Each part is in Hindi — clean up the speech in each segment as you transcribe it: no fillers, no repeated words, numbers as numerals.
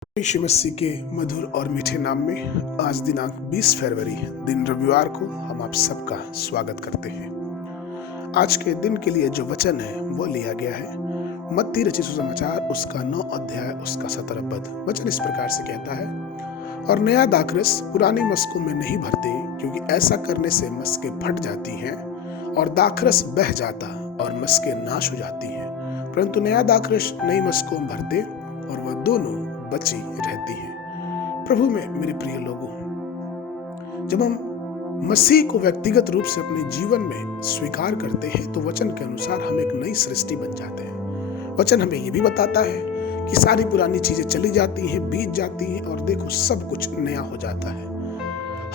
यीशु मसीह के मधुर और मीठे नाम में आज दिनांक 20 फरवरी दिन रविवार को हम आप सबका स्वागत करते हैं। आज के दिन के लिए जो वचन है वो लिया गया है मत्ती रचित सुसमाचार उसका 9 अध्याय उसका 17 पद। वचन इस प्रकार से कहता है, और नया दाखरस पुरानी मस्कों में नहीं भरते, क्योंकि ऐसा करने से मस्कें फट जाती हैं और दाखरस बह जाता और मस्कें नाश हो जाती हैं, परंतु नया दाखरस नई मस्कों में भरते और वह दोनों बची रहती हैं। प्रभु में मेरे प्रिय लोगों, जब हम मसीह को व्यक्तिगत रूप से अपने जीवन में स्वीकार करते हैं तो वचन के अनुसार हम एक नई सृष्टि बन जाते हैं। वचन हमें यह भी बताता है कि सारी पुरानी चीजें चली जाती हैं, बीत जाती हैं और देखो सब कुछ नया हो जाता है।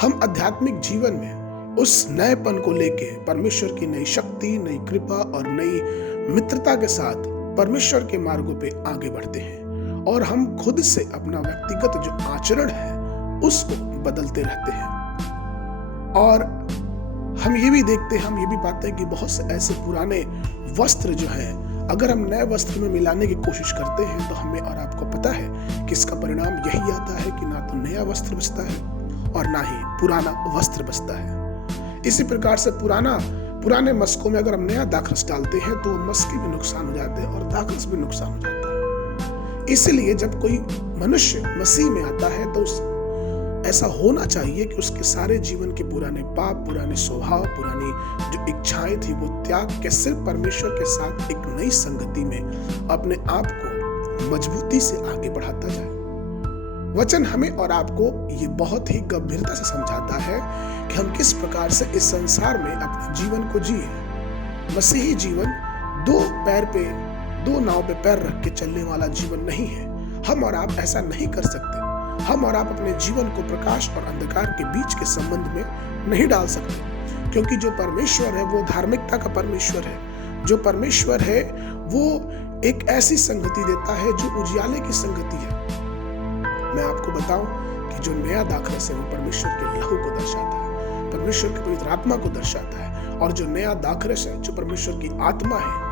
हम आध्यात्मिक जीवन में उस नएपन को लेके परमेश्वर की नई शक्ति, नई कृपा और नई मित्रता के साथ परमेश्वर के मार्गों पे आगे बढ़ते हैं और हम खुद से अपना व्यक्तिगत जो आचरण है उसको बदलते रहते हैं। और हम ये भी देखते हैं, हम ये भी पाते हैं कि बहुत से ऐसे पुराने वस्त्र जो हैं, अगर हम नए वस्त्र में मिलाने की कोशिश करते हैं तो हमें और आपको पता है कि इसका परिणाम यही आता है कि ना तो नया वस्त्र बचता है और ना ही पुराना वस्त्र बचता है। इसी प्रकार से पुराने मस्कों में अगर हम नया दाखरस डालते हैं तो मस्के भी नुकसान हो जाते हैं और दाखरस भी नुकसान हो जाता है। इसलिए जब कोई मनुष्य मसीह में आता है तो ऐसा होना चाहिए कि उसके सारे जीवन के पुराने पाप, पुराने स्वभाव, पुरानी जो इच्छाएं थी वो त्याग के सिर्फ परमेश्वर के साथ एक नई संगति में अपने आप को मजबूती से आगे बढ़ाता जाए। वचन हमें और आपको ये बहुत ही गंभीरता से समझाता है कि हम किस प्रकार से इस संसार में अपने जीवन को जिए। मसीही जीवन दो नाव पे पैर रख के चलने वाला जीवन नहीं है। हम और आप ऐसा नहीं कर सकते। हम और आप अपने जीवन को प्रकाश और अंधकार के बीच के संबंध में नहीं डाल सकते, क्योंकि जो परमेश्वर है वो धार्मिकता का परमेश्वर है। जो परमेश्वर है वो एक ऐसी संगति देता है जो उजियाले की संगति है। मैं आपको बताऊं कि जो नया दाखरस है वो परमेश्वर के लहू को दर्शाता है, परमेश्वर की पवित्र आत्मा को दर्शाता है। और जो नया दाखरस है, जो परमेश्वर की आत्मा है,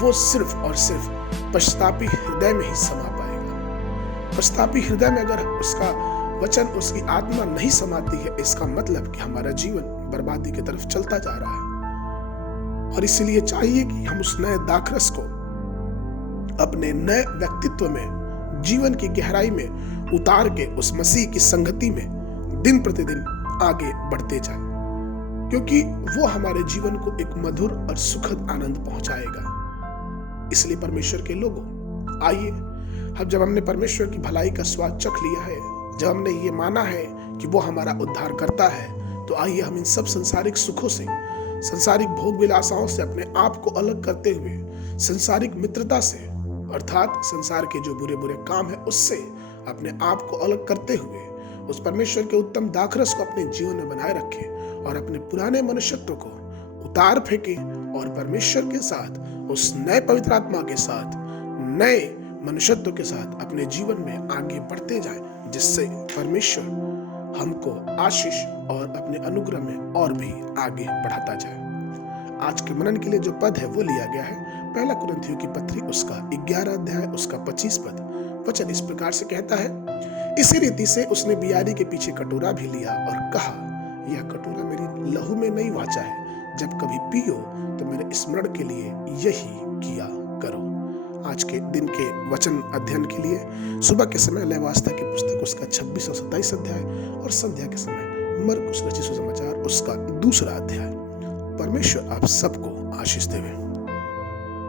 वो सिर्फ और सिर्फ पश्चातापी हृदय में ही समा पाएगा। पश्चातापी हृदय में अगर उसका वचन, उसकी आत्मा नहीं समाती है, इसका मतलब कि हमारा जीवन बर्बादी की तरफ चलता जा रहा है। और इसलिए चाहिए कि हम उस नए दाखरस को अपने नए व्यक्तित्व में, जीवन की गहराई में उतार के उस मसीह की संगति में दिन प्रतिदिन आगे बढ़ते जाएं, क्योंकि वो हमारे जीवन को एक मधुर और सुखद आनंद पहुंचाएगा। इसलिए परमेश्वर के लोगों, आइए, जब हमने परमेश्वर की भलाई का स्वाद चख लिया है, जब हमने ये माना है कि वो हमारा उद्धार करता है, तो आइए हम इन सब संसारिक सुखों से, संसारिक भोग विलासाओं से अपने आप को अलग करते हुए, संसारिक मित्रता से अर्थात संसार के जो बुरे बुरे काम है उससे अपने आप को अलग करते हुए उस परमेश्वर के उत्तम दाखरस को अपने जीवन में बनाए रखें और अपने पुराने मनुष्यत्व को उतार फेंके और परमेश्वर के साथ, उस नए पवित्र आत्मा के साथ, नए मनुष्यत्व के साथ अपने जीवन में आगे बढ़ते जाएं, जिससे परमेश्वर हमको आशीष और अपने अनुग्रह में और भी आगे बढ़ाता जाए। आज के मनन के लिए जो पद है वो लिया गया है पहला कुरिन्थियों की पत्री उसका 11 अध्याय उसका 25 पद। वचन इस प्रकार से कहता है, इसी रीति से उसने बियारी के पीछे कटोरा भी लिया और कहा, यह कटोरा मेरी लहू में नई वाचा है, जब कभी पियो तो मेरे स्मरण के लिए यही किया करो। आज के दिन के वचन अध्ययन के लिए सुबह के समय लय वास्ता की पुस्तक उसका 26 और 27 अध्याय और संध्या के समय मरकुस रचित सुसमाचार उसका 2 अध्याय। परमेश्वर आप सबको आशीष देवे।